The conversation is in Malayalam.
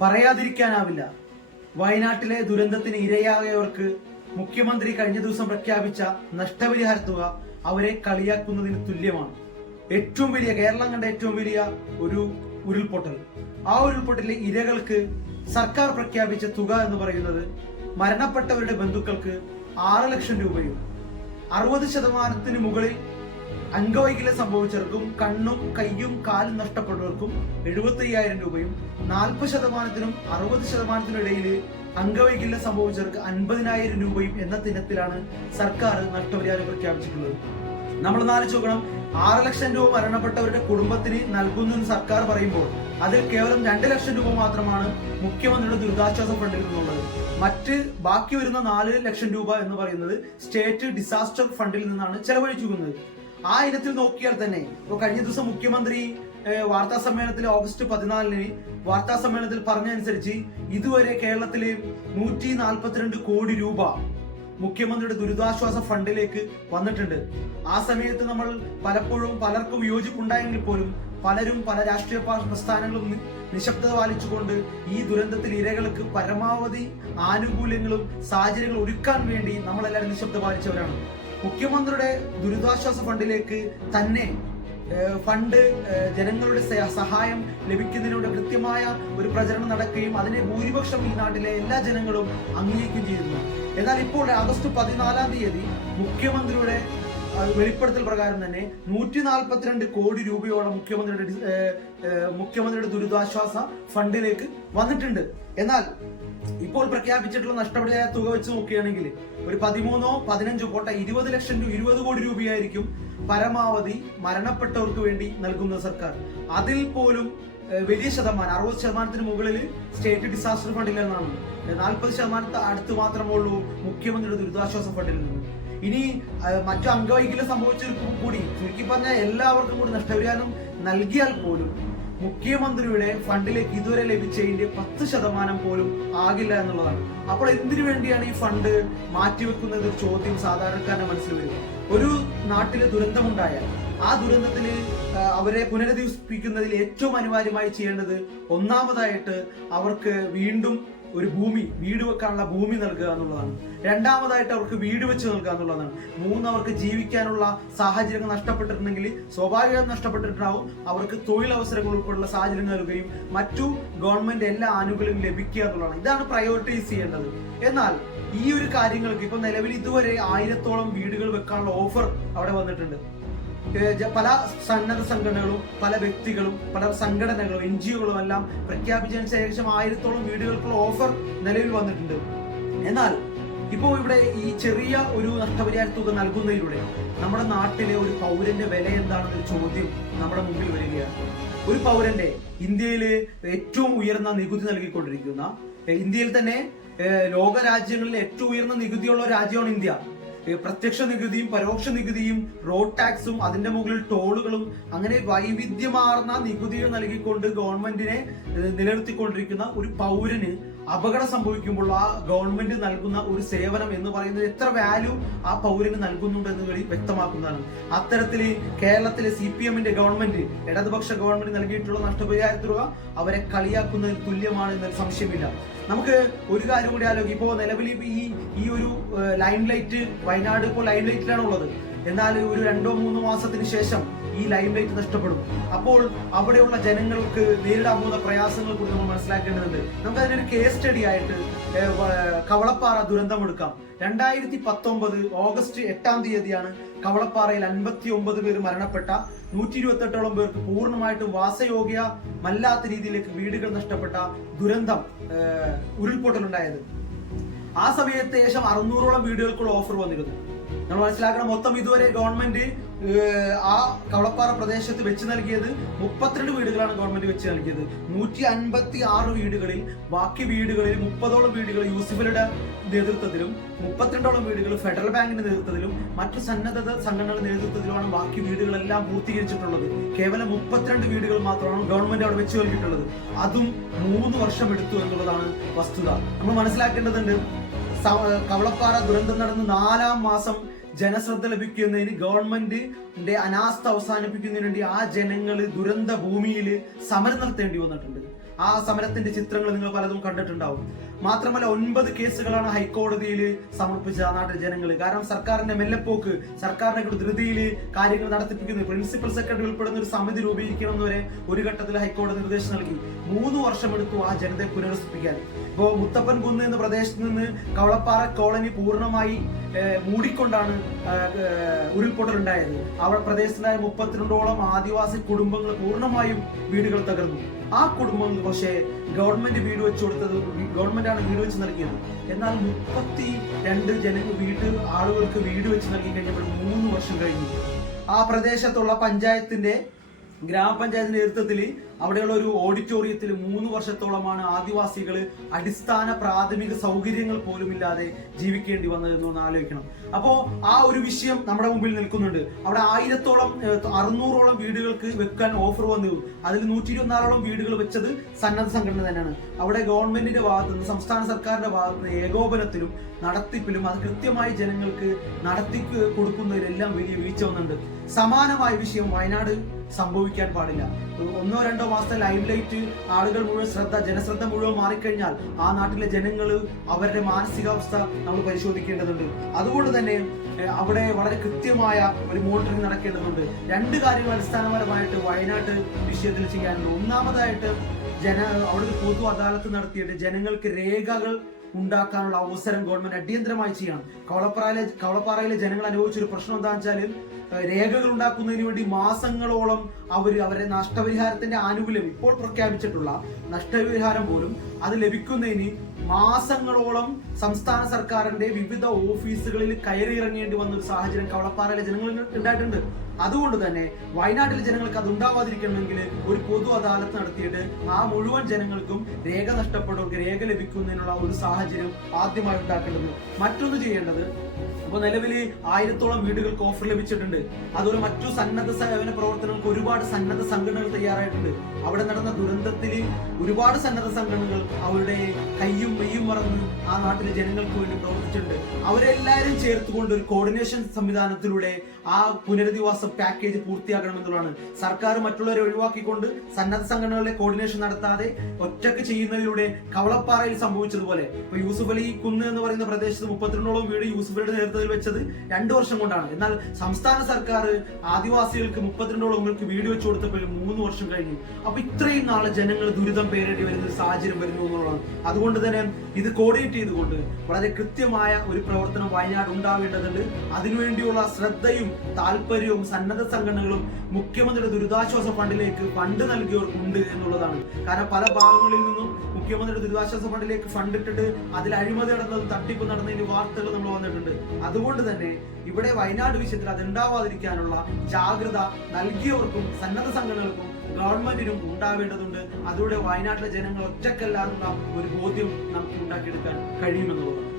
പറയാതിരിക്കാനാവില്ല. വയനാട്ടിലെ ദുരന്തത്തിന് ഇരയായവർക്ക് മുഖ്യമന്ത്രി കഴിഞ്ഞ ദിവസം പ്രഖ്യാപിച്ച നഷ്ടപരിഹാര തുക അവരെ കളിയാക്കുന്നതിന് തുല്യമാണ്. ഏറ്റവും വലിയ കേരളം കണ്ട ഏറ്റവും വലിയ ഒരു ഉരുൾപൊട്ടൽ. ആ ഉരുൾപൊട്ടലിലെ ഇരകൾക്ക് സർക്കാർ പ്രഖ്യാപിച്ച തുക എന്ന് പറയുന്നത് മരണപ്പെട്ടവരുടെ ബന്ധുക്കൾക്ക് ആറ് ലക്ഷം രൂപയും അറുപത് ശതമാനത്തിന് മുകളിൽ അംഗവൈകല്യം സംഭവിച്ചവർക്കും കണ്ണും കൈയും കാലും നഷ്ടപ്പെട്ടവർക്കും എഴുപത്തി അയ്യായിരം രൂപയും നാൽപ്പത് ശതമാനത്തിനും അറുപത് ശതമാനത്തിനും ഇടയിൽ അംഗവൈകല്യം സംഭവിച്ചവർക്ക് അൻപതിനായിരം രൂപയും എന്ന ദിനത്തിലാണ് സർക്കാർ നഷ്ടപരിഹാരം പ്രഖ്യാപിച്ചിട്ടുള്ളത്. നമ്മൾ ആലോചിച്ച് നോക്കണം. ആറ് ലക്ഷം രൂപ മരണപ്പെട്ടവരുടെ കുടുംബത്തിന് നൽകുന്നു സർക്കാർ പറയുമ്പോൾ അതിൽ കേവലം രണ്ട് ലക്ഷം രൂപ മാത്രമാണ് മുഖ്യമന്ത്രിയുടെ ദുരിതാശ്വാസ ഫണ്ടിൽ നിന്നുള്ളത്. മറ്റ് ബാക്കി വരുന്ന നാല് ലക്ഷം രൂപ എന്ന് പറയുന്നത് സ്റ്റേറ്റ് ഡിസാസ്റ്റർ ഫണ്ടിൽ നിന്നാണ് ചെലവഴിച്ചിരിക്കുന്നത്. ആ ഇനത്തിൽ നോക്കിയാൽ തന്നെ ഇപ്പൊ കഴിഞ്ഞ ദിവസം മുഖ്യമന്ത്രി വാർത്താ സമ്മേളനത്തിൽ ഓഗസ്റ്റ് പതിനാലിന് വാർത്താ സമ്മേളനത്തിൽ പറഞ്ഞനുസരിച്ച് ഇതുവരെ കേരളത്തിലെ നൂറ്റി നാൽപ്പത്തിരണ്ട് കോടി രൂപ മുഖ്യമന്ത്രിയുടെ ദുരിതാശ്വാസ ഫണ്ടിലേക്ക് വന്നിട്ടുണ്ട്. ആ സമയത്ത് നമ്മൾ പലപ്പോഴും പലർക്കും വിയോജിപ്പുണ്ടായെങ്കിൽ പോലും പലരും പല രാഷ്ട്രീയ പ്രസ്ഥാനങ്ങളും നിശബ്ദത പാലിച്ചുകൊണ്ട് ഈ ദുരന്തത്തിൽ ഇരകൾക്ക് പരമാവധി ആനുകൂല്യങ്ങളും സാഹചര്യങ്ങളും ഒരുക്കാൻ വേണ്ടി നമ്മളെല്ലാവരും നിശബ്ദ പാലിച്ചവരാണ്. മുഖ്യമന്ത്രിയുടെ ദുരിതാശ്വാസ ഫണ്ടിലേക്ക് തന്നെ ഫണ്ട് ജനങ്ങളുടെ സഹായം ലഭിക്കുന്നതിനോട് കൃത്യമായ ഒരു പ്രചരണം നടക്കുകയും അതിനെ ഭൂരിപക്ഷം ഈ നാട്ടിലെ എല്ലാ ജനങ്ങളും അംഗീകരിക്കുകയും ചെയ്തിരുന്നു എന്നാൽ ഇപ്പോൾ ആഗസ്റ്റ് പതിനാലാം തീയതി മുഖ്യമന്ത്രിയുടെ വെളിപ്പെടുത്തൽ പ്രകാരം തന്നെ നൂറ്റി നാൽപ്പത്തിരണ്ട് കോടി രൂപയോളം മുഖ്യമന്ത്രിയുടെ മുഖ്യമന്ത്രിയുടെ ദുരിതാശ്വാസ ഫണ്ടിലേക്ക് വന്നിട്ടുണ്ട്. എന്നാൽ ഇപ്പോൾ പ്രഖ്യാപിച്ചിട്ടുള്ള നഷ്ടപരിഹാര തുക വെച്ച് നോക്കുകയാണെങ്കിൽ ഒരു പതിമൂന്നോ പതിനഞ്ചോ പോട്ടെ ഇരുപത് ലക്ഷം രൂപ ഇരുപത് കോടി രൂപയായിരിക്കും പരമാവധി മരണപ്പെട്ടവർക്ക് വേണ്ടി നൽകുന്ന സർക്കാർ. അതിൽ പോലും വലിയ ശതമാനം അറുപത് ശതമാനത്തിന് മുകളിൽ സ്റ്റേറ്റ് ഡിസാസ്റ്റർ ഫണ്ടിൽ നിന്നാണ്. നാൽപ്പത് ശതമാനത്തെ അടുത്ത് മാത്രമേ ഉള്ളൂ മുഖ്യമന്ത്രിയുടെ ദുരിതാശ്വാസ ഫണ്ടിൽ നിന്ന്. ഇനി മറ്റു അംഗവൈകല്യം സംഭവിച്ചവർക്കും കൂടി. ചുരുക്കി പറഞ്ഞാൽ എല്ലാവർക്കും കൂടി നഷ്ടപരിഹാരം നൽകിയാൽ പോലും മുഖ്യമന്ത്രിയുടെ ഫണ്ടിലേക്ക് ഇതുവരെ ലഭിച്ചതിന്റെ പത്ത് ശതമാനം പോലും ആകില്ല എന്നുള്ളതാണ്. അപ്പോൾ എന്തിനു വേണ്ടിയാണ് ഈ ഫണ്ട് മാറ്റിവെക്കുന്നത്? ചോദ്യം സാധാരണക്കാരന്റെ മനസ്സിൽ വരും. ഒരു നാട്ടിൽ ദുരന്തമുണ്ടായാൽ ആ ദുരന്തത്തിൽ അവരെ പുനരധിവസിപ്പിക്കുന്നതിൽ ഏറ്റവും അനിവാര്യമായി ചെയ്യേണ്ടത് ഒന്നാമതായിട്ട് അവർക്ക് വീണ്ടും ഒരു ഭൂമി വീട് വെക്കാനുള്ള ഭൂമി നൽകുക എന്നുള്ളതാണ്. രണ്ടാമതായിട്ട് അവർക്ക് വീട് വെച്ച് നൽകുക എന്നുള്ളതാണ്. മൂന്ന് അവർക്ക് ജീവിക്കാനുള്ള സാഹചര്യങ്ങൾ നഷ്ടപ്പെട്ടിട്ടുണ്ടെങ്കിൽ സ്വാഭാവികം നഷ്ടപ്പെട്ടിട്ടുണ്ടാവും. അവർക്ക് തൊഴിലവസരങ്ങൾ ഉൾപ്പെടെയുള്ള സാഹചര്യം നൽകുകയും മറ്റു ഗവൺമെന്റ് എല്ലാ ആനുകൂല്യം ലഭിക്കുക എന്നുള്ളതാണ്. ഇതാണ് പ്രയോറിറ്റൈസ് ചെയ്യേണ്ടത്. എന്നാൽ ഈ ഒരു കാര്യങ്ങൾക്ക് ഇപ്പൊ നിലവിൽ ഇതുവരെ ആയിരത്തോളം വീടുകൾ വെക്കാനുള്ള ഓഫർ അവിടെ വന്നിട്ടുണ്ട്. പല സന്നദ്ധ സംഘടനകളും പല വ്യക്തികളും പല സംഘടനകളും എൻ ജി ഒകളും എല്ലാം പ്രഖ്യാപിച്ചതിന് ശേഷം ആയിരത്തോളം വീടുകൾക്കുള്ള ഓഫർ നിലവിൽ വന്നിട്ടുണ്ട്. എന്നാൽ ഇപ്പോൾ ഇവിടെ ഈ ചെറിയ ഒരു നഷ്ടപരിഹാര തുക നൽകുന്നതിലൂടെ നമ്മുടെ നാട്ടിലെ ഒരു പൗരന്റെ വില എന്താണെന്നൊരു ചോദ്യം നമ്മുടെ മുമ്പിൽ വരികയാണ്. ഒരു പൗരന്റെ ഇന്ത്യയിൽ ഏറ്റവും ഉയർന്ന നികുതി നൽകിക്കൊണ്ടിരിക്കുന്ന ഇന്ത്യയിൽ തന്നെ ലോക രാജ്യങ്ങളിൽ ഏറ്റവും ഉയർന്ന നികുതിയുള്ള രാജ്യമാണ് ഇന്ത്യ. പ്രത്യക്ഷ നികുതിയും പരോക്ഷ നികുതിയും റോഡ് ടാക്സും അതിന്റെ മുകളിൽ ടോളുകളും അങ്ങനെ വൈവിധ്യമാർന്ന നികുതികൾ നൽകിക്കൊണ്ട് ഗവൺമെന്റിനെ നിലനിർത്തിക്കൊണ്ടിരിക്കുന്ന ഒരു പൗരന് അപകടം സംഭവിക്കുമ്പോൾ ആ ഗവൺമെന്റ് നൽകുന്ന ഒരു സേവനം എന്ന് പറയുന്നത് എത്ര വാല്യൂ ആ പൗരന് നൽകുന്നുണ്ട് എന്ന് വ്യക്തമാക്കുന്നതാണ്. അത്തരത്തിൽ കേരളത്തിലെ സി പി എമ്മിന്റെ ഗവൺമെന്റ് ഇടതുപക്ഷ ഗവൺമെന്റ് നൽകിയിട്ടുള്ള നഷ്ടപരിഹാര തുക അവരെ കളിയാക്കുന്നതിന് തുല്യമാണ് എന്നൊരു സംശയമില്ല. നമുക്ക് ഒരു കാര്യം കൂടി ആലോചിക്കും. ഇപ്പോൾ നിലവിൽ ഈ ഈ ഒരു ലൈൻ ലൈറ്റ് വയനാട് ഇപ്പോൾ ലൈൻ ലൈറ്റിലാണ് ഉള്ളത് എന്നാൽ ഒരു രണ്ടോ മൂന്നോ മാസത്തിന് ശേഷം ഈ ലൈൻ ലൈറ്റ് നഷ്ടപ്പെടും. അപ്പോൾ അവിടെയുള്ള ജനങ്ങൾക്ക് നേരിടാൻ പോകുന്ന പ്രയാസങ്ങൾ കൂടി നമ്മൾ മനസ്സിലാക്കേണ്ടതുണ്ട്. നമുക്ക് അതിനൊരു കേസ് സ്റ്റഡി ആയിട്ട് കവളപ്പാറ ദുരന്തം എടുക്കാം. രണ്ടായിരത്തി പത്തൊമ്പത് ഓഗസ്റ്റ് എട്ടാം തീയതിയാണ് കവളപ്പാറയിൽ അൻപത്തി ഒമ്പത് പേര് മരണപ്പെട്ട. നൂറ്റി ഇരുപത്തെട്ടോളം പേർക്ക് പൂർണമായിട്ടും വാസയോഗ്യമല്ലാത്ത രീതിയിലേക്ക് വീടുകൾ നഷ്ടപ്പെട്ട ദുരന്തം ഉരുൾപൊട്ടലുണ്ടായത്. ആ സമയത്ത് ഏകദേശം അറുന്നൂറോളം വീടുകൾക്കുള്ള ഓഫർ വന്നിരുന്നു. നമ്മൾ മനസ്സിലാക്കണം മൊത്തം ഇതുവരെ ഗവൺമെന്റ് ആ കവളപ്പാറ പ്രദേശത്ത് വെച്ച് നൽകിയത് മുപ്പത്തിരണ്ട് വീടുകളാണ് ഗവൺമെന്റ് വെച്ച് നൽകിയത്. നൂറ്റി അൻപത്തി ആറ് വീടുകളിൽ ബാക്കി വീടുകളിൽ മുപ്പതോളം വീടുകൾ യൂസിഫലിയുടെ നേതൃത്വത്തിലും മുപ്പത്തിരണ്ടോളം വീടുകൾ ഫെഡറൽ ബാങ്കിന്റെ നേതൃത്വത്തിലും മറ്റു സന്നദ്ധ സംഘടനകളുടെ നേതൃത്വത്തിലുമാണ് ബാക്കി വീടുകളെല്ലാം പൂർത്തീകരിച്ചിട്ടുള്ളത്. കേവലം മുപ്പത്തിരണ്ട് വീടുകൾ മാത്രമാണ് ഗവൺമെന്റ് അവിടെ വെച്ച് നൽകിയിട്ടുള്ളത്. അതും മൂന്ന് വർഷം എടുത്തു എന്നുള്ളതാണ് വസ്തുത. നമ്മൾ മനസ്സിലാക്കേണ്ടതുണ്ട് കവളപ്പാറ ദുരന്തം നടന്ന് നാലാം മാസം ജനശ്രദ്ധ ലഭിക്കുന്നതിന് ഗവൺമെന്റിന്റെ അനാസ്ഥ അവസാനിപ്പിക്കുന്നതിന് വേണ്ടി ആ ജനങ്ങൾ ദുരന്ത ഭൂമിയിൽ സമരം നടത്തേണ്ടി വന്നിട്ടുണ്ട്. ആ സമരത്തിന്റെ ചിത്രങ്ങൾ നിങ്ങൾ പലതും കണ്ടിട്ടുണ്ടാവും. മാത്രമല്ല ഒൻപത് കേസുകളാണ് ഹൈക്കോടതിയിൽ സമർപ്പിച്ച നാട്ടിലെ ജനങ്ങൾ കാരണം സർക്കാരിന്റെ മെല്ലപ്പോക്ക് സർക്കാരിന്റെ ധൃതിയിൽ കാര്യങ്ങൾ നടത്തിപ്പിക്കുന്നത് പ്രിൻസിപ്പൽ സെക്രട്ടറി ഉൾപ്പെടുന്ന ഒരു സമിതി രൂപീകരിക്കണം വരെ ഒരു ഘട്ടത്തിൽ ഹൈക്കോടതി നിർദ്ദേശം നൽകി. മൂന്ന് വർഷമെടുത്തു ആ ജനതയെ പുനരസിപ്പിക്കാൻ ഇപ്പോ മുത്തപ്പൻ കുന്ന് എന്ന പ്രദേശത്ത് നിന്ന് കവളപ്പാറ കോളനി പൂർണമായി മൂടിക്കൊണ്ടാണ് ഉരുൾപൊട്ടൽ ഉണ്ടായത് അവിടെ പ്രദേശത്തുണ്ടായ മുപ്പത്തിരണ്ടോളം ആദിവാസി കുടുംബങ്ങൾ പൂർണമായും വീടുകൾ തകർന്നു. ആ കുടുംബങ്ങൾ പക്ഷേ ഗവൺമെന്റ് വീട് വെച്ചു കൊടുത്തത് ഗവൺമെന്റ് ആണ് വീട് വെച്ച് നൽകിയത്. എന്നാൽ മുപ്പത്തി രണ്ട് ജനങ്ങൾ വീട്ട് ആളുകൾക്ക് വീട് വെച്ച് നൽകി കഴിഞ്ഞപ്പോൾ മൂന്ന് വർഷം കഴിഞ്ഞു. ആ പ്രദേശത്തുള്ള പഞ്ചായത്തിന്റെ ഗ്രാമപഞ്ചായത്തിന്റെ നേതൃത്വത്തിൽ അവിടെയുള്ള ഒരു ഓഡിറ്റോറിയത്തിൽ മൂന്ന് വർഷത്തോളമാണ് ആദിവാസികൾ അടിസ്ഥാന പ്രാഥമിക സൗകര്യങ്ങൾ പോലും ഇല്ലാതെ ജീവിക്കേണ്ടി വന്നതെന്ന് ഒന്ന് ആലോചിക്കണം. അപ്പോ ആ ഒരു വിഷയം നമ്മുടെ മുമ്പിൽ നിൽക്കുന്നുണ്ട്. അവിടെ ആയിരത്തോളം അറുന്നൂറോളം വീടുകൾക്ക് വെക്കാൻ ഓഫർ വന്നു. അതിൽ നൂറ്റി ഇരുപത്തിനാലോളം വീടുകൾ വെച്ചത് സന്നദ്ധ സംഘടന തന്നെയാണ്. അവിടെ ഗവൺമെന്റിന്റെ ഭാഗത്ത് നിന്ന് സംസ്ഥാന സർക്കാരിന്റെ ഭാഗത്ത് നിന്ന് ഏകോപനത്തിലും നടത്തിപ്പിലും അത് കൃത്യമായി ജനങ്ങൾക്ക് നടത്തി കൊടുക്കുന്നതിലെല്ലാം വലിയ വീഴ്ച വന്നിട്ടുണ്ട്. സമാനമായ വിഷയം വയനാട് സംഭവിക്കാൻ പാടില്ല. ഒന്നോ രണ്ടോ മാസത്തെ ലൈവ് ലൈറ്റ് ആളുകൾ മുഴുവൻ ശ്രദ്ധ ജനശ്രദ്ധ മുഴുവൻ മാറിക്കഴിഞ്ഞാൽ ആ നാട്ടിലെ ജനങ്ങൾ അവരുടെ മാനസികാവസ്ഥ നമ്മൾ പരിശോധിക്കേണ്ടതുണ്ട്. അതുകൊണ്ട് തന്നെ അവിടെ വളരെ കൃത്യമായ ഒരു മോണിറ്ററിംഗ് നടക്കേണ്ടതുണ്ട്. രണ്ട് കാര്യങ്ങൾ അടിസ്ഥാനപരമായിട്ട് വയനാട്ട് വിഷയത്തിൽ ചെയ്യാനുണ്ട്. ഒന്നാമതായിട്ട് ജന അവിടെ ഒരു പൊതു അദാലത്ത് നടത്തിയിട്ട് ജനങ്ങൾക്ക് രേഖകൾ ഉണ്ടാക്കാനുള്ള അവസരം ഗവൺമെന്റ് അടിയന്തരമായി ചെയ്യണം. കവളപ്പാറയിലെ കവളപ്പാറയിലെ ജനങ്ങൾ അനുഭവിച്ചൊരു പ്രശ്നം എന്താണെന്ന് വെച്ചാൽ രേഖകൾ ഉണ്ടാക്കുന്നതിന് വേണ്ടി മാസങ്ങളോളം അവർ അവരെ നഷ്ടപരിഹാരത്തിന്റെ ആനുകൂല്യം ഇപ്പോൾ പ്രഖ്യാപിച്ചിട്ടുള്ള നഷ്ടപരിഹാരം പോലും അത് ലഭിക്കുന്നതിന് മാസങ്ങളോളം സംസ്ഥാന സർക്കാരിന്റെ വിവിധ ഓഫീസുകളിൽ കയറി ഇറങ്ങേണ്ടി വന്ന ഒരു സാഹചര്യം കവളപ്പാറയിലെ ജനങ്ങളിൽ ഉണ്ടായിട്ടുണ്ട്. അതുകൊണ്ട് തന്നെ വയനാട്ടിലെ ജനങ്ങൾക്ക് അത് ഉണ്ടാവാതിരിക്കണമെങ്കിൽ ഒരു പൊതു അദാലത്ത് നടത്തിയിട്ട് ആ മുഴുവൻ ജനങ്ങൾക്കും രേഖ നഷ്ടപ്പെട്ടവർക്ക് രേഖ ലഭിക്കുന്നതിനുള്ള ഒരു സാഹചര്യം ആദ്യമായി ഉണ്ടാക്കേണ്ടത് മറ്റൊന്ന് ചെയ്യേണ്ടത് അപ്പോൾ നിലവിൽ ആയിരത്തോളം വീടുകൾക്ക് ഓഫർ ലഭിച്ചിട്ടുണ്ട്. അതുപോലെ മറ്റു സന്നദ്ധ സേവന പ്രവർത്തനങ്ങൾക്ക് ഒരുപാട് സന്നദ്ധ സംഘടനകൾ തയ്യാറായിട്ടുണ്ട്. അവിടെ നടന്ന ദുരന്തത്തിൽ ഒരുപാട് സന്നദ്ധ സംഘടനകൾ അവരുടെ കയ്യും മെയ്യും മറന്ന് ആ നാട്ടിലെ ജനങ്ങൾക്ക് വേണ്ടി പ്രവർത്തിച്ചിട്ടുണ്ട്. അവരെല്ലാവരും ചേർത്തുകൊണ്ട് ഒരു കോർഡിനേഷൻ സംവിധാനത്തിലൂടെ ആ പുനരധിവാസ പാക്കേജ് പൂർത്തിയാക്കണമെന്നുള്ളതാണ്. സർക്കാർ മറ്റുള്ളവരെ ഒഴിവാക്കിക്കൊണ്ട് സന്നദ്ധ സംഘടനകളുടെ കോർഡിനേഷൻ നടത്താതെ ഒറ്റയ്ക്ക് ചെയ്യുന്നതിലൂടെ കവളപ്പാറയിൽ സംഭവിച്ചതുപോലെ. ഇപ്പൊ യൂസുഫ് അലി കുന്ന് എന്ന് പറയുന്ന പ്രദേശത്ത് മുപ്പത്തിരണ്ടോളം വീട് യൂസുഫ് അലിയുടെ നേതൃത്വത്തിൽ വെച്ചത് രണ്ടു വർഷം കൊണ്ടാണ്. എന്നാൽ സംസ്ഥാന സർക്കാർ ആദിവാസികൾക്ക് മുപ്പത്തിരണ്ടോളം വീടുകൾക്ക് വീട് വെച്ചു കൊടുത്തപ്പോൾ മൂന്ന് വർഷം കഴിഞ്ഞു. അപ്പൊ ഇത്രയും നാളെ ജനങ്ങൾ ദുരിതം പേരേണ്ടി വരുന്ന ഒരു സാഹചര്യം വരുന്നു എന്നുള്ളതാണ്. അതുകൊണ്ട് തന്നെ ഇത് കോർഡിനേറ്റ് ചെയ്തുകൊണ്ട് വളരെ കൃത്യമായ ഒരു പ്രവർത്തനം വയനാട് ഉണ്ടാവേണ്ടതുണ്ട്. അതിനുവേണ്ടിയുള്ള ശ്രദ്ധയും താല്പര്യവും സന്നദ്ധ സംഘടനകളും മുഖ്യമന്ത്രിയുടെ ദുരിതാശ്വാസ ഫണ്ടിലേക്ക് ഫണ്ട് നൽകിയവർക്കുണ്ട് എന്നുള്ളതാണ്. കാരണം പല ഭാഗങ്ങളിൽ നിന്നും മുഖ്യമന്ത്രിയുടെ ദുരിതാശ്വാസ ഫണ്ടിലേക്ക് ഫണ്ട് ഇട്ടിട്ട് അതിൽ അഴിമതി നടന്നതും തട്ടിപ്പ് നടന്നതിന്റെ വാർത്തകൾ നമ്മൾ വന്നിട്ടുണ്ട്. അതുകൊണ്ട് തന്നെ ഇവിടെ വയനാട് വിഷയത്തിൽ അത് ഉണ്ടാവാതിരിക്കാനുള്ള ജാഗ്രത നൽകിയവർക്കും സന്നദ്ധ സംഘടനകൾക്കും ഗവൺമെന്റിനും ഉണ്ടാവേണ്ടതുണ്ട്. അതിലൂടെ വയനാട്ടിലെ ജനങ്ങൾ ഒറ്റക്കല്ലാതുള്ള ഒരു ബോധ്യം നമുക്ക് ഉണ്ടാക്കിയെടുക്കാൻ കഴിയുമെന്നുള്ളതാണ്.